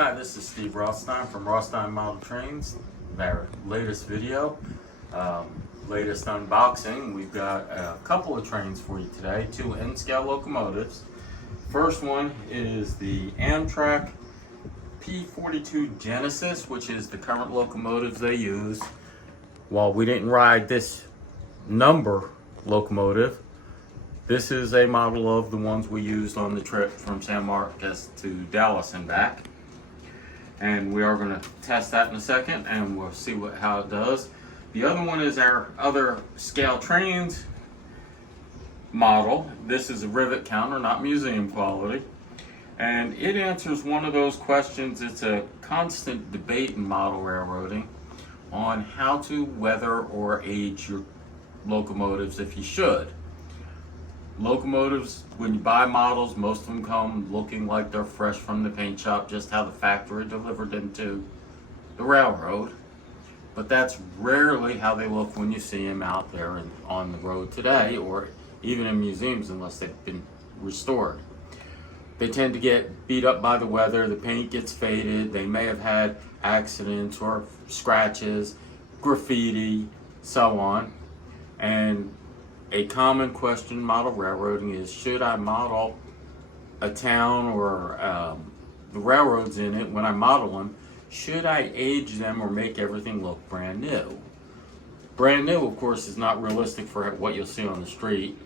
Hi, this is Steve Rothstein from Rothstein Model Trains. Our latest video, latest unboxing. We've got a couple of trains for you today, two N-scale locomotives. First one is the Amtrak P42 Genesis, which is the current locomotives they use. While we didn't ride this number locomotive, this is a model of the ones we used on the trip from San Marcos to Dallas and back. And we are going to test that in a second, and we'll see how it does. The other one is our other Scaletrains model. This is a rivet counter, not museum quality. And it answers one of those questions. It's a constant debate in model railroading on how to weather or age your locomotives if you should. Locomotives, when you buy models, most of them come looking like they're fresh from the paint shop, just how the factory delivered them to the railroad. But that's rarely how they look when you see them out there on the road today, or even in museums unless they've been restored. They tend to get beat up by the weather, the paint gets faded, they may have had accidents or scratches, graffiti, so on. And a common question in model railroading is, should I model a town or the railroads in it when I model them? Should I age them or make everything look brand new? Brand new, of course, is not realistic for what you'll see on the street.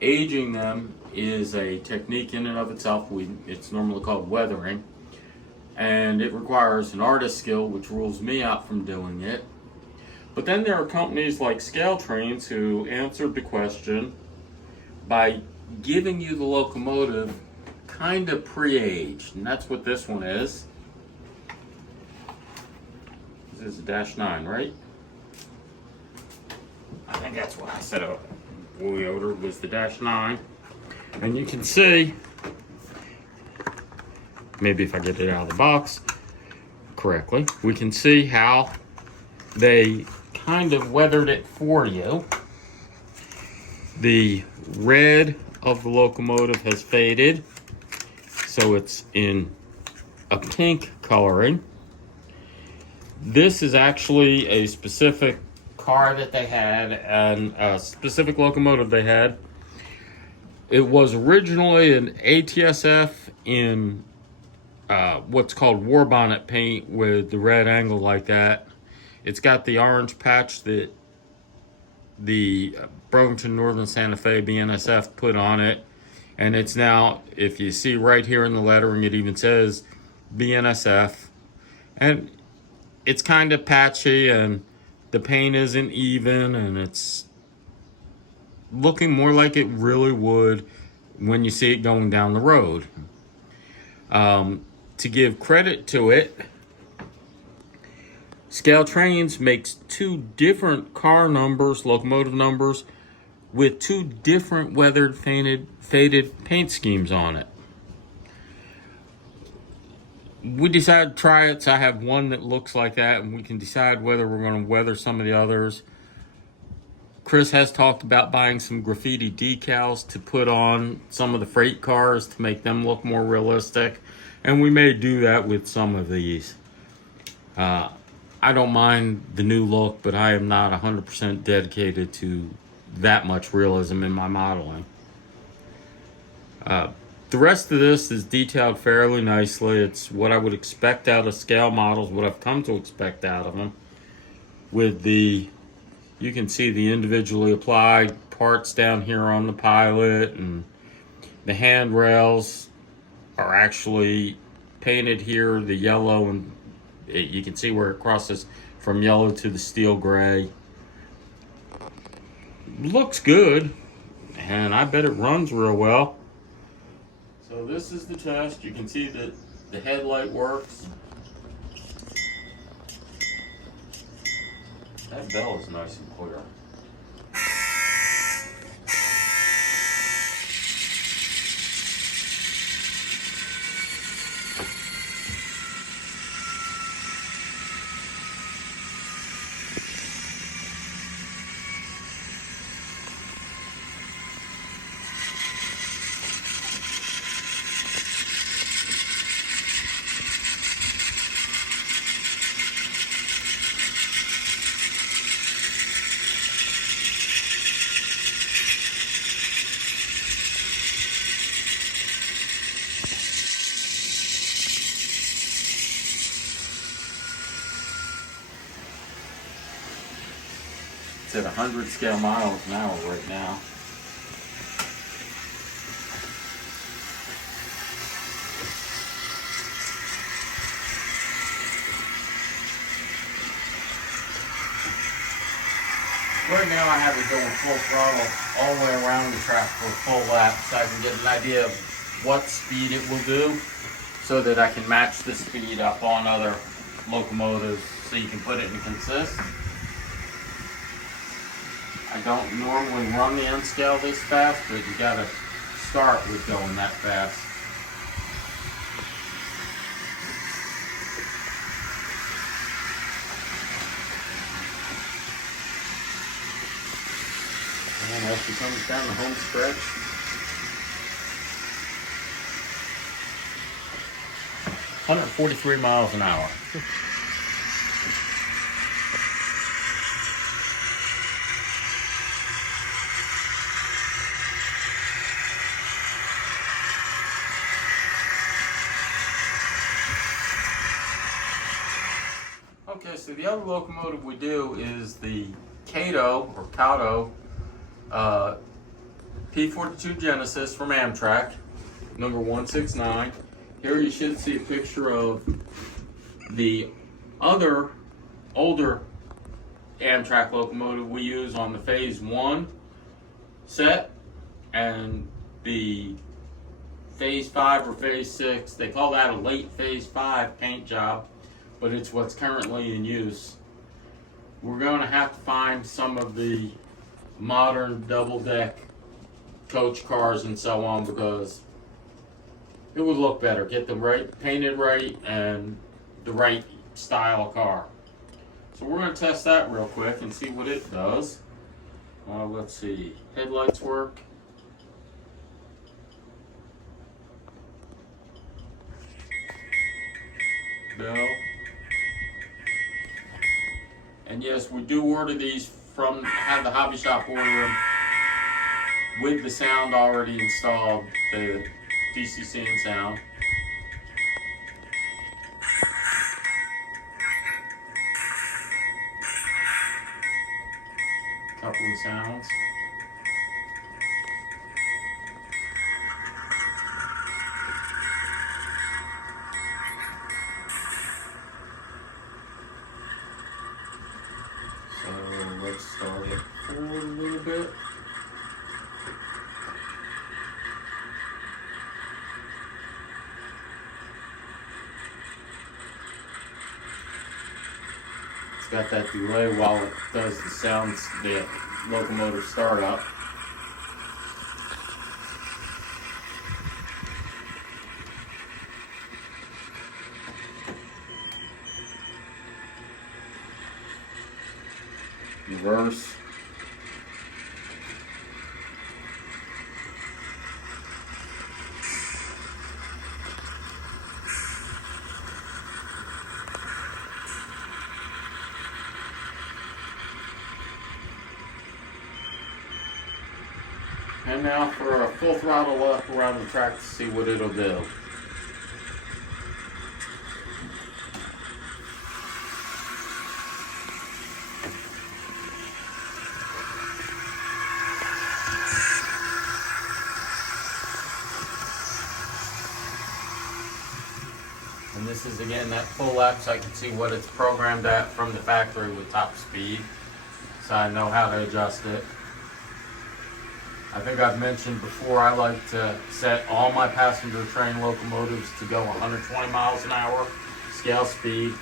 Aging them is a technique in and of itself. It's normally called weathering, and it requires an artist skill, which rules me out from doing it. But then there are companies like Scaletrains who answered the question by giving you the locomotive kind of pre-aged, and that's what this one is. This is a Dash-9, right? I think that's what I said we ordered was the Dash-9. And you can see, maybe if I get it out of the box correctly, we can see how they kind of weathered it for you. The red of the locomotive has faded, so it's in a pink coloring. This is actually a specific car that they had and a specific locomotive they had. It was originally an ATSF in what's called war bonnet paint with the red angle like that. It's got the orange patch that the Burlington Northern Santa Fe BNSF put on it. And it's now, if you see right here in the lettering, it even says BNSF. And it's kind of patchy and the paint isn't even, and it's looking more like it really would when you see it going down the road. To give credit to it, Scaletrains makes two different car numbers, locomotive numbers, with two different weathered, faded paint schemes on it. We decided to try it, so I have one that looks like that, and we can decide whether we're going to weather some of the others. Chris has talked about buying some graffiti decals to put on some of the freight cars to make them look more realistic, and we may do that with some of these. I don't mind the new look, but I am not 100% dedicated to that much realism in my modeling. The rest of this is detailed fairly nicely. It's what I would expect out of scale models, what I've come to expect out of them. With you can see the individually applied parts down here on the pilot, and the handrails are actually painted here, the yellow, and you can see where it crosses from yellow to the steel gray. Looks good, and I bet it runs real well. So this is the test. You can see that the headlight works. That bell is nice and clear. It's at 100 scale miles an hour right now. Right now I have it going full throttle all the way around the track for a full lap so I can get an idea of what speed it will do so that I can match the speed up on other locomotives so you can put it in consist. I don't normally run the N-scale this fast, but you gotta start with going that fast. And as she comes down the home stretch, $143 miles an hour. Okay, so the other locomotive we do is the Kato or Kato P42 Genesis from Amtrak, number 169. Here you should see a picture of the other older Amtrak locomotive we use on the Phase 1 set and the Phase 5 or Phase 6. They call that a late Phase 5 paint job, but it's what's currently in use. We're going to have to find some of the modern double-deck coach cars and so on because it would look better. Get them right, painted right, and the right style of car. So we're going to test that real quick and see what it does. Let's see. Headlights work. Bell. And yes, we do order these from, have the hobby shop order them with the sound already installed, the DCC and sound. Coupling sounds. So let's start it forward a little bit. It's got that delay while it does the sounds, the locomotive startup. Reverse. And now for a full throttle left around the track to see what it'll do. And this is again that full lap so I can see what it's programmed at from the factory with top speed. So I know how to adjust it. I think I've mentioned before I like to set all my passenger train locomotives to go 120 miles an hour scale speed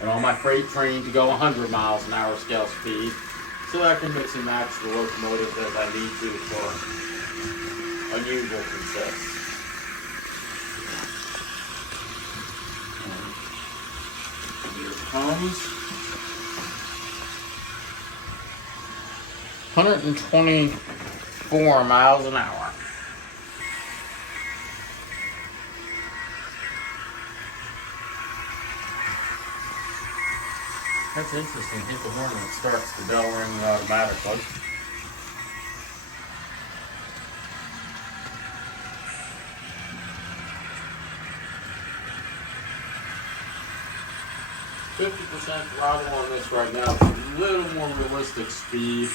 and all my freight train to go 100 miles an hour scale speed so that I can mix and match the locomotives as I need to for unusual consists. Here it comes. 124 miles an hour. That's interesting. Hit the horn and it starts the bell ringing automatically. 50% throttle on this right now. It's a little more realistic speed.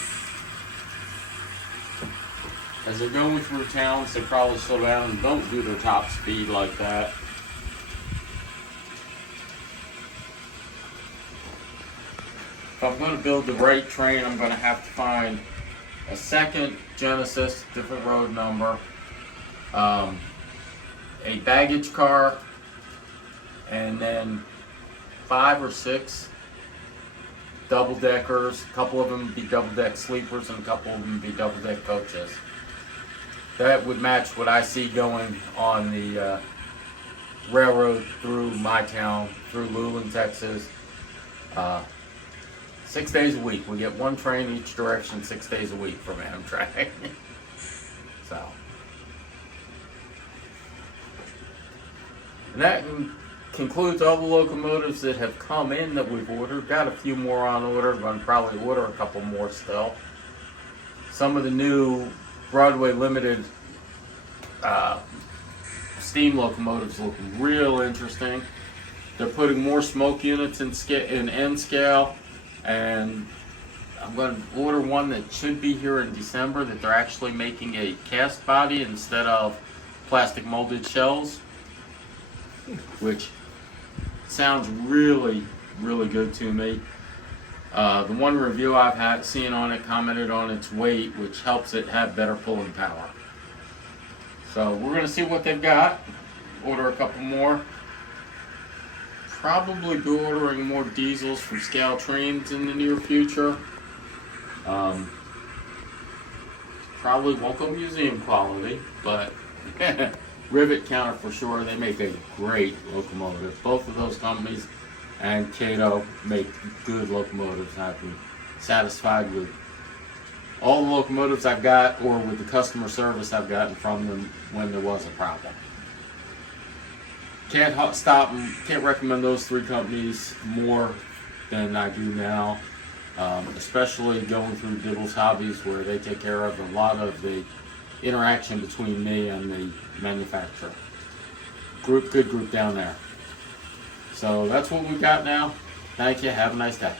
As they're going through towns, they probably slow down and don't do their top speed like that. If I'm going to build the right train, I'm going to have to find a second Genesis, different road number, a baggage car, and then 5 or 6 double-deckers. A couple of them would be double-deck sleepers and a couple of them would be double-deck coaches. That would match what I see going on the railroad through my town, through Luling, Texas. 6 days a week. We get one train each direction 6 days a week from Amtrak. So. And that concludes all the locomotives that have come in that we've ordered. Got a few more on order. Going to probably order a couple more still. Some of the new Broadway Limited steam locomotives look real interesting. They're putting more smoke units in end scale. And I'm going to order one that should be here in December, that they're actually making a cast body instead of plastic molded shells, which sounds really, really good to me. The one review I've seen on it commented on its weight, which helps it have better pulling power. So we're going to see what they've got, order a couple more. Probably be ordering more diesels from Scaletrains in the near future. Probably won't go museum quality, but rivet counter for sure. They make a great locomotive. Both of those companies and Kato make good locomotives. I've been satisfied with all the locomotives I've got, or with the customer service I've gotten from them when there was a problem. Can't recommend those 3 companies more than I do now, especially going through Dibble's Hobbies, where they take care of a lot of the interaction between me and the manufacturer. Good group down there. So that's what we've got now. Thank you. Have a nice day.